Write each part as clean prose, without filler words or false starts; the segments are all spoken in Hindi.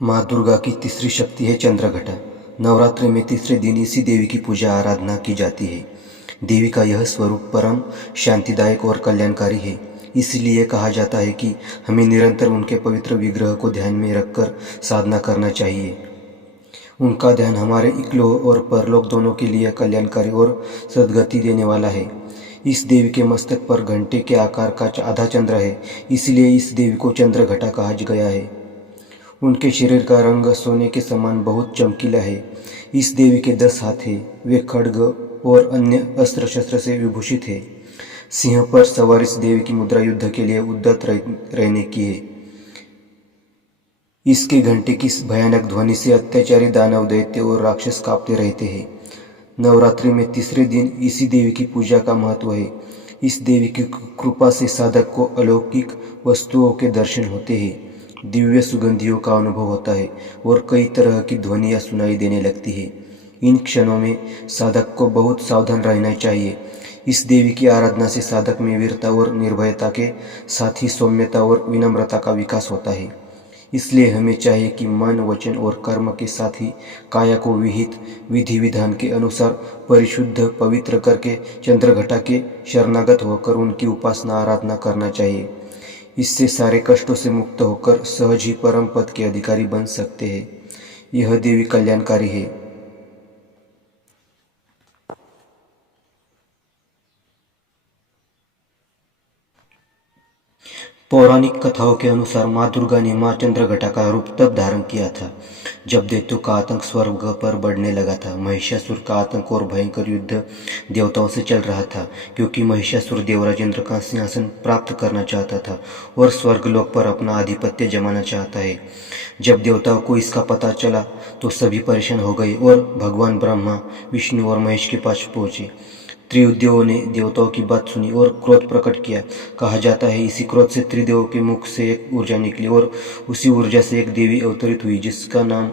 माँ दुर्गा की तीसरी शक्ति है चंद्रघटा। नवरात्रि में तीसरे दिन इसी देवी की पूजा आराधना की जाती है। देवी का यह स्वरूप परम शांतिदायक और कल्याणकारी है। इसलिए कहा जाता है कि हमें निरंतर उनके पवित्र विग्रह को ध्यान में रखकर साधना करना चाहिए। उनका ध्यान हमारे इकलोक और परलोक दोनों के लिए कल्याणकारी और सद्गति देने वाला है। इस देवी के मस्तक पर घंटे के आकार का आधा चंद्र है, इसलिए इस देवी को चंद्रघटा कहा गया है। उनके शरीर का रंग सोने के समान बहुत चमकीला है। इस देवी के 10 हाथ हैं। वे खड्ग और अन्य अस्त्र शस्त्र से विभूषित है। सिंह पर सवार इस देवी की मुद्रा युद्ध के लिए उद्यत रहने की है। इसके घंटे की भयानक ध्वनि से अत्याचारी दानव, दैत्य और राक्षस कांपते रहते हैं। नवरात्रि में तीसरे दिन इसी देवी की पूजा का महत्व है। इस देवी की कृपा से साधक को अलौकिक वस्तुओं के दर्शन होते हैं, दिव्य सुगंधियों का अनुभव होता है और कई तरह की ध्वनियाँ सुनाई देने लगती है। इन क्षणों में साधक को बहुत सावधान रहना चाहिए। इस देवी की आराधना से साधक में वीरता और निर्भयता के साथ ही सौम्यता और विनम्रता का विकास होता है। इसलिए हमें चाहिए कि मन, वचन और कर्म के साथ ही काया को विहित विधि विधान के अनुसार परिशुद्ध पवित्र करके चंद्रघटा के शरणागत होकर उनकी उपासना आराधना करना चाहिए। इससे सारे कष्टों से मुक्त होकर सहज ही परम पद के अधिकारी बन सकते हैं। यह देवी कल्याणकारी है। पौराणिक कथाओं के अनुसार माँ दुर्गा ने माँ चंद्रघटा का रूप तब धारण किया था जब दैत्यों का आतंक स्वर्ग पर बढ़ने लगा था। महिषासुर का आतंक और भयंकर युद्ध देवताओं से चल रहा था, क्योंकि महिषासुर देवराज इंद्र का सिंहासन प्राप्त करना चाहता था और स्वर्गलोक पर अपना आधिपत्य जमाना चाहता है। जब देवताओं को इसका पता चला तो सभी परेशान हो गए और भगवान ब्रह्मा, विष्णु और महेश के पास पहुंचे। त्रिदेवों ने देवताओं की बात सुनी और क्रोध प्रकट किया। कहा जाता है इसी क्रोध से त्रिदेवों के मुख से एक ऊर्जा निकली और उसी ऊर्जा से एक देवी अवतरित हुई, जिसका नाम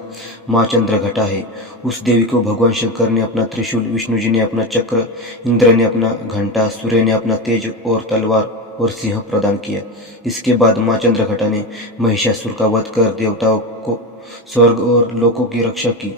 माँ चंद्रघटा है। उस देवी को भगवान शंकर ने अपना त्रिशूल, विष्णु जी ने अपना चक्र, इंद्र ने अपना घंटा, सूर्य ने अपना तेज और तलवार और सिंह प्रदान किया। इसके बाद माँ चंद्रघटा ने महिषासुर का वध कर देवताओं को स्वर्ग और लोकों की रक्षा की।